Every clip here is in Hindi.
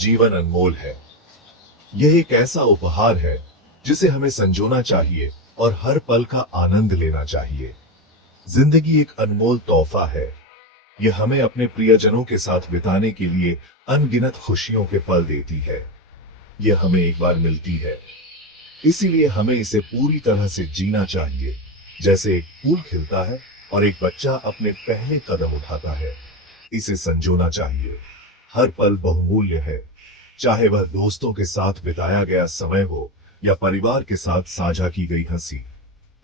जीवन अनमोल है। यह एक ऐसा उपहार है जिसे हमें संजोना चाहिए और हर पल का आनंद लेना चाहिए। जिंदगी एक अनमोल तोहफा है। यह हमें अपने प्रियजनों के साथ बिताने के लिए अनगिनत खुशियों के पल देती है। यह हमें एक बार मिलती है, इसीलिए हमें इसे पूरी तरह से जीना चाहिए। जैसे एक फूल खिलता है और एक बच्चा अपने पहले कदम उठाता है, इसे संजोना चाहिए। हर पल बहुमूल्य है, चाहे वह दोस्तों के साथ बिताया गया समय हो या परिवार के साथ साझा की गई हंसी।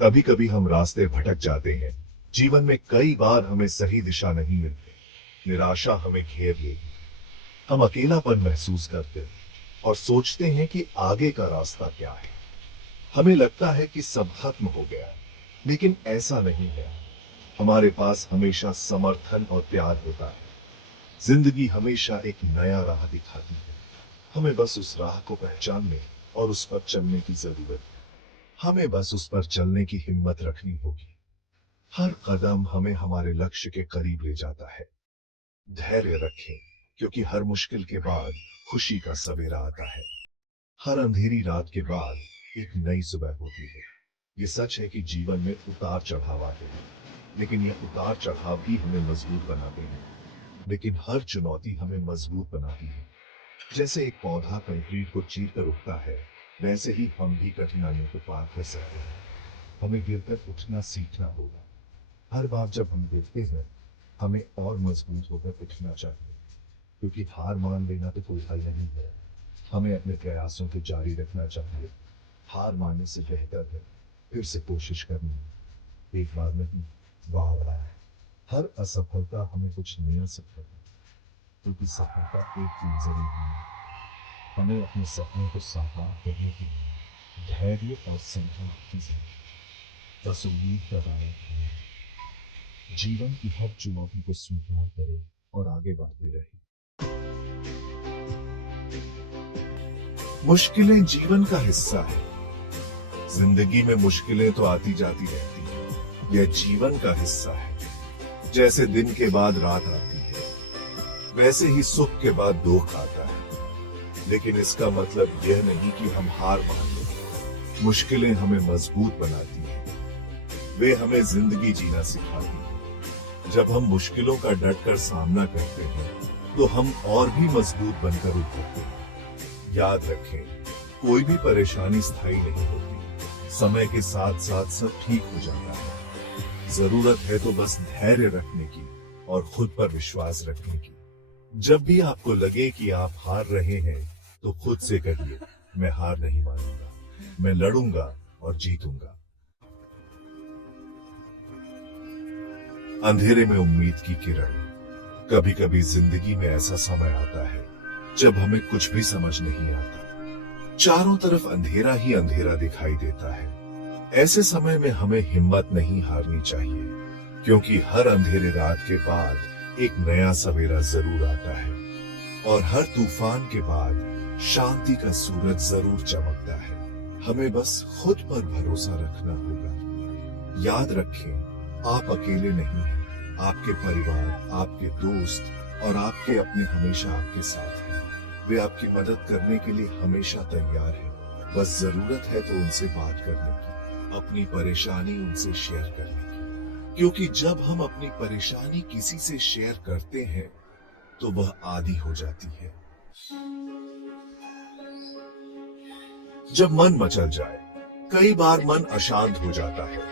कभी कभी हम रास्ते भटक जाते हैं, जीवन में कई बार हमें सही दिशा नहीं मिलती, निराशा हमें घेर लेती, हम अकेलापन महसूस करते हैं और सोचते हैं कि आगे का रास्ता क्या है। हमें लगता है कि सब खत्म हो गया है, लेकिन ऐसा नहीं है। हमारे पास हमेशा समर्थन और प्यार होता है। जिंदगी हमेशा एक नया राह दिखाती है, हमें बस उस राह को पहचानने और उस पर चलने की जरूरत है। हमें बस उस पर चलने की हिम्मत रखनी होगी। हर कदम हमें हमारे लक्ष्य के करीब ले जाता है। धैर्य रखें, क्योंकि हर मुश्किल के बाद खुशी का सवेरा आता है। हर अंधेरी रात के बाद एक नई सुबह होती है। ये सच है कि जीवन में उतार चढ़ाव आते हैं, लेकिन ये उतार चढ़ाव भी हमें मजबूत बनाते हैं। लेकिन हर चुनौती हमें मजबूत बनाती है। जैसे एक पौधा कंक्रीट को चीर कर उगता है, वैसे ही हम भी कठिनाइयों को पार कर सकते हैं। हमें गिरकर उठना सीखना होगा। हर बार जब हम गिरते हैं, हमें और मजबूत होकर उठना चाहिए, क्योंकि हार मान लेना तो कोई हल नहीं है। हमें अपने प्रयासों को जारी रखना चाहिए। हार मानने से बेहतर है फिर से कोशिश करनी। एक बार नहीं, बार बार। हर असफलता हमें कुछ नया सिखाती है, क्योंकि सफलता एक दिन जरूर नहीं। हमें अपने सपनों को साकार करने के लिए धैर्य और संकल्प की जरूरत। बस उम्मीद का दायरा है, जीवन की हर चुनौती को स्वीकार करें और आगे बढ़ते रहें। मुश्किलें जीवन का हिस्सा है। जिंदगी में मुश्किलें तो आती जाती रहती हैं। यह जीवन का हिस्सा है। जैसे दिन के बाद रात आती है, वैसे ही सुख के बाद दुख आता है। लेकिन इसका मतलब यह नहीं कि हम हार मान लें। मुश्किलें हमें मजबूत बनाती हैं। वे हमें जिंदगी जीना सिखाती हैं। जब हम मुश्किलों का डटकर सामना करते हैं, तो हम और भी मजबूत बनकर उभरते हैं। याद रखें, कोई भी परेशानी स्थायी नहीं होती। समय के साथ साथ सब ठीक हो जाता है। जरूरत है तो बस धैर्य रखने की और खुद पर विश्वास रखने की। जब भी आपको लगे कि आप हार रहे हैं, तो खुद से कहिए, मैं हार नहीं मानूंगा, मैं लड़ूंगा और जीतूंगा। अंधेरे में उम्मीद की किरण। कभी कभी जिंदगी में ऐसा समय आता है जब हमें कुछ भी समझ नहीं आता। चारों तरफ अंधेरा ही अंधेरा दिखाई देता है। ऐसे समय में हमें हिम्मत नहीं हारनी चाहिए, क्योंकि हर अंधेरे रात के बाद एक नया सवेरा जरूर आता है और हर तूफान के बाद शांति का सूरज जरूर चमकता है। हमें बस खुद पर भरोसा रखना होगा। याद रखें, आप अकेले नहीं हैं। आपके परिवार, आपके दोस्त और आपके अपने हमेशा आपके साथ हैं। वे आपकी मदद करने के लिए हमेशा तैयार हैं। बस जरूरत है तो उनसे बात करने की, अपनी परेशानी उनसे शेयर करने की। क्योंकि जब हम अपनी परेशानी किसी से शेयर करते हैं, तो वह आदी हो जाती है। जब मन मचल जाए, कई बार मन अशांत हो जाता है।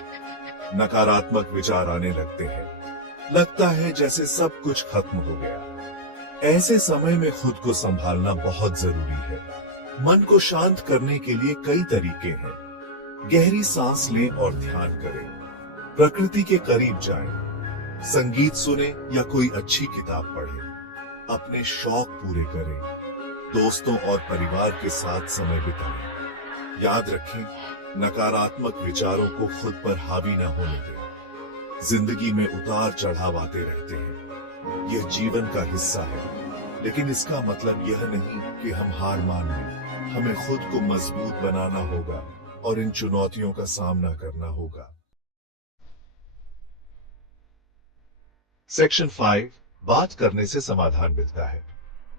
नकारात्मक विचार आने लगते हैं। लगता है जैसे सब कुछ खत्म हो गया। ऐसे समय में खुद को संभालना बहुत जरूरी है। मन को शांत करने के लिए कई तरीके हैं। गहरी सांस लें और ध्यान करें। प्रकृति के करीब जाएं। संगीत सुने या कोई अच्छी किताब पढ़ें। अपने शौक पूरे करें। दोस्तों और परिवार के साथ समय बिताएं। याद रखें, नकारात्मक विचारों को खुद पर हावी न होने दें। जिंदगी में उतार चढ़ाव आते रहते हैं। यह जीवन का हिस्सा है, लेकिन इसका मतलब यह नहीं कि हम हार मान लें। हमें खुद को मजबूत बनाना होगा और इन चुनौतियों का सामना करना होगा। सेक्शन 5, बात करने से समाधान मिलता है।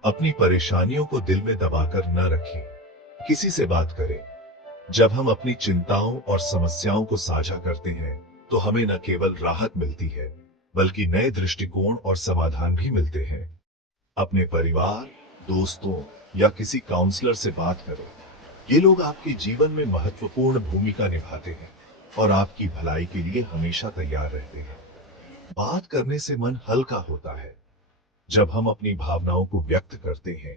अपनी परेशानियों को दिल में दबाकर न रखें, किसी से बात करें। जब हम अपनी चिंताओं और समस्याओं को साझा करते हैं तो हमें न केवल राहत मिलती है बल्कि नए दृष्टिकोण और समाधान भी मिलते हैं। अपने परिवार, दोस्तों या किसी काउंसलर से बात करें। ये लोग आपके जीवन में महत्वपूर्ण भूमिका निभाते हैं और आपकी भलाई के लिए हमेशा तैयार रहते हैं। बात करने से मन हल्का होता है। जब हम अपनी भावनाओं को व्यक्त करते हैं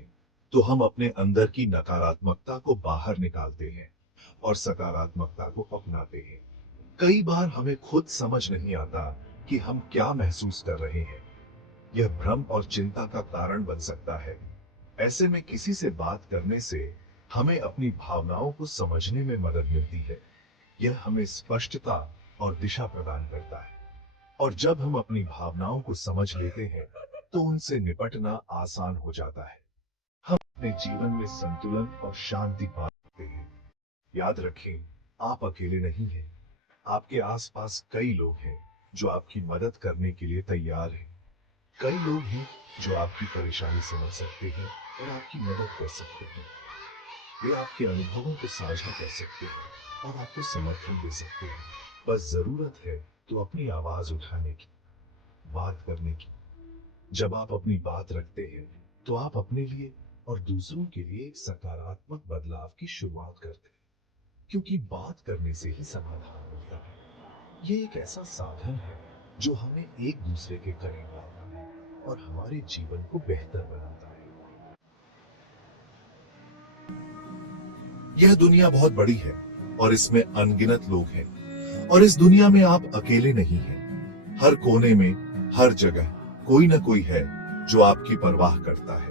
तो हम अपने अंदर की नकारात्मकता को बाहर निकालते हैं और सकारात्मकता को अपनाते हैं। कई बार हमें खुद समझ नहीं आता कि हम क्या महसूस कर रहे हैं। यह भ्रम और चिंता का कारण बन सकता है। ऐसे में किसी से बात करने से हमें अपनी भावनाओं को समझने में मदद मिलती है। यह हमें स्पष्टता और दिशा प्रदान करता है। और जब हम अपनी भावनाओं को समझ लेते हैं तो उनसे निपटना आसान हो जाता है। हम अपने जीवन में संतुलन और शांति पाते हैं। याद रखें, आप अकेले नहीं हैं। आपके आसपास कई लोग हैं जो आपकी मदद करने के लिए तैयार हैं। कई लोग हैं जो आपकी परेशानी समझ सकते हैं और आपकी मदद कर सकते हैं। वे आपके अनुभवों को साझा कर सकते हैं और आपको समर्थन दे सकते हैं। बस जरूरत है तो अपनी आवाज उठाने की, बात करने की। जब आप अपनी बात रखते हैं तो आप अपने लिए और दूसरों के लिए एक सकारात्मक बदलाव की शुरुआत करते हैं, क्योंकि बात करने से ही समाधान मिलता है। ये एक ऐसा साधन है जो हमें एक दूसरे के करीब लाता है और हमारे जीवन को बेहतर बनाता है। यह दुनिया बहुत बड़ी है और इसमें अनगिनत लोग हैं और इस दुनिया में आप अकेले नहीं हैं। हर कोने में, हर जगह कोई ना कोई है जो आपकी परवाह करता है।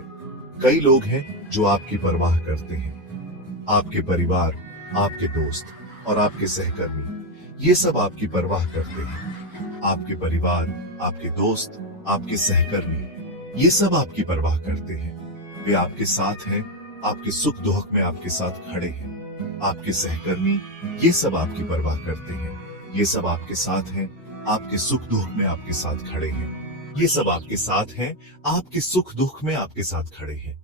कई लोग हैं जो आपकी परवाह करते हैं। आपके परिवार, आपके दोस्त और आपके सहकर्मी, ये सब आपकी परवाह करते हैं। आपके परिवार, आपके दोस्त, आपके सहकर्मी, ये सब आपकी परवाह करते हैं। वे आपके साथ हैं, आपके सुख दुख में आपके साथ खड़े हैं। आपके सहकर्मी, ये सब आपकी परवाह करते हैं। ये सब आपके साथ हैं, आपके सुख दुख में आपके साथ खड़े हैं। ये सब आपके साथ हैं, आपके सुख दुख में आपके साथ खड़े हैं।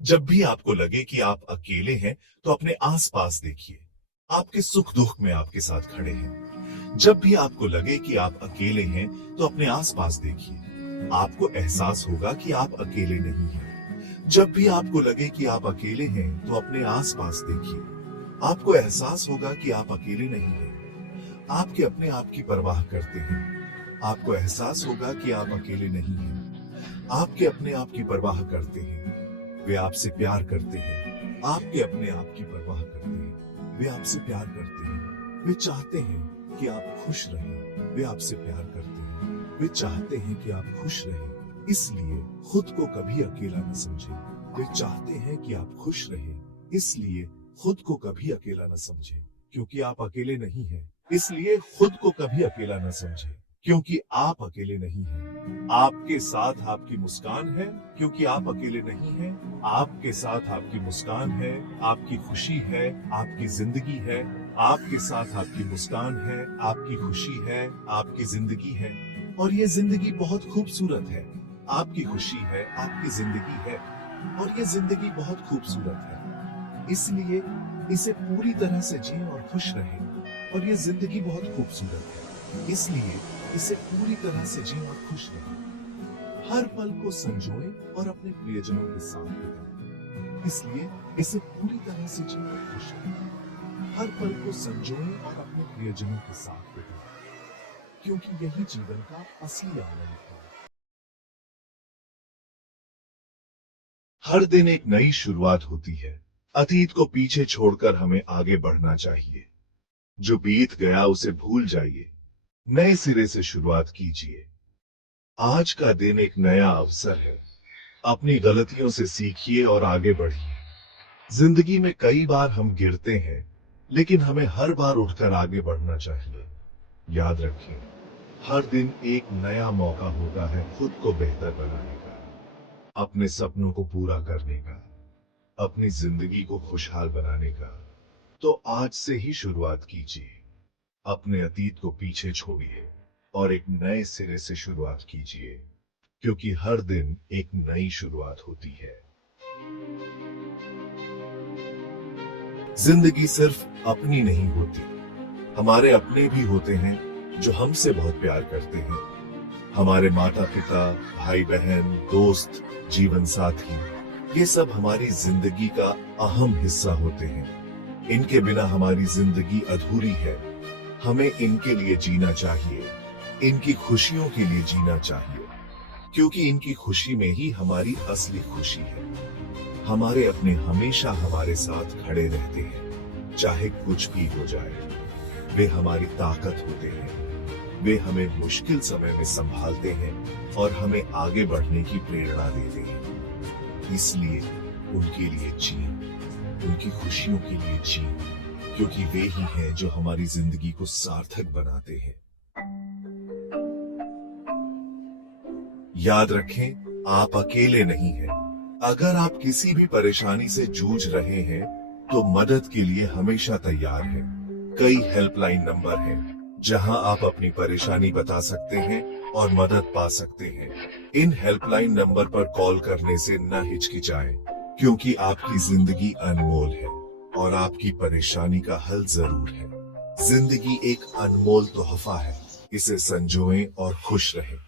जब भी आपको लगे कि आप अकेले हैं तो अपने आसपास देखिए, आपके सुख दुख में आपके साथ खड़े हैं। जब भी आपको लगे कि आप अकेले हैं तो अपने आसपास देखिए, आपको एहसास होगा कि आप अकेले नहीं हैं। जब भी आपको लगे कि आप अकेले हैं तो अपने आसपास देखिए, आपको एहसास होगा कि आप अकेले नहीं हैं। आपके अपने आप की परवाह करते हैं। आपको एहसास होगा कि आप अकेले नहीं हैं। आपके अपने आप की परवाह करते हैं। वे आपसे प्यार करते हैं। आपके अपने आप की परवाह करते हैं। वे आपसे प्यार करते हैं। वे चाहते हैं कि आप खुश रहें। वे आपसे प्यार करते हैं। वे चाहते हैं कि आप खुश रहें। इसलिए खुद को कभी अकेला न समझें। वे चाहते हैं कि आप खुश रहें। इसलिए खुद को कभी अकेला न समझें, क्योंकि आप अकेले नहीं हैं। इसलिए खुद को कभी अकेला न समझें, क्योंकि आप अकेले नहीं हैं। आपके साथ आपकी मुस्कान है, क्योंकि आप अकेले नहीं हैं। आपके साथ आपकी मुस्कान है, आपकी खुशी है, आपकी जिंदगी है। आपके साथ आपकी मुस्कान है, आपकी खुशी है, आपकी जिंदगी है। और ये जिंदगी बहुत खूबसूरत है। आपकी खुशी है, आपकी जिंदगी है, और ये जिंदगी बहुत खूबसूरत है। इसलिए इसे पूरी तरह से जिएं और खुश रहें। और ये जिंदगी बहुत खूबसूरत है, इसलिए इसे पूरी तरह से जिएं और खुश रहें। हर पल को संजोएं और अपने प्रियजनों के साथ बिताएं। इसलिए इसे पूरी तरह से जिएं और खुश रहें। हर पल को संजोएं और अपने प्रियजनों के साथ बिताएं, क्योंकि यही जीवन का असली आनंद है। हर दिन एक नई शुरुआत होती है। अतीत को पीछे छोड़कर हमें आगे बढ़ना चाहिए। जो बीत गया उसे भूल जाइए, नए सिरे से शुरुआत कीजिए। आज का दिन एक नया अवसर है। अपनी गलतियों से सीखिए और आगे बढ़िए। जिंदगी में कई बार हम गिरते हैं, लेकिन हमें हर बार उठकर आगे बढ़ना चाहिए। याद रखें, हर दिन एक नया मौका होता है खुद को बेहतर बनाने का, अपने सपनों को पूरा करने का, अपनी जिंदगी को खुशहाल बनाने का। तो आज से ही शुरुआत कीजिए। अपने अतीत को पीछे छोड़िए और एक नए सिरे से शुरुआत कीजिए, क्योंकि हर दिन एक नई शुरुआत होती है। जिंदगी सिर्फ अपनी नहीं होती, हमारे अपने भी होते हैं जो हमसे बहुत प्यार करते हैं। हमारे माता पिता, भाई बहन, दोस्त, जीवन साथी, ये सब हमारी जिंदगी का अहम हिस्सा होते हैं। इनके बिना हमारी जिंदगी अधूरी है। हमें इनके लिए जीना चाहिए, इनकी खुशियों के लिए जीना चाहिए, क्योंकि इनकी खुशी में ही हमारी असली खुशी है। हमारे अपने हमेशा हमारे साथ खड़े रहते हैं, चाहे कुछ भी हो जाए। वे हमारी ताकत होते हैं। वे हमें मुश्किल समय में संभालते हैं और हमें आगे बढ़ने की प्रेरणा देते हैं। इसलिए उनके लिए जिए, उनकी खुशियों के लिए जिए, क्योंकि वे ही हैं जो हमारी जिंदगी को सार्थक बनाते हैं। याद रखें, आप अकेले नहीं हैं। अगर आप किसी भी परेशानी से जूझ रहे हैं, तो मदद के लिए हमेशा तैयार हैं। कई हेल्पलाइन नंबर हैं, जहां आप अपनी परेशानी बता सकते हैं और मदद पा सकते हैं। इन हेल्पलाइन नंबर पर कॉल करने से न हिचकिचाएं, क्योंकि आपकी जिंदगी अनमोल है और आपकी परेशानी का हल जरूर है। जिंदगी एक अनमोल तोहफा है, इसे संजोएं और खुश रहें।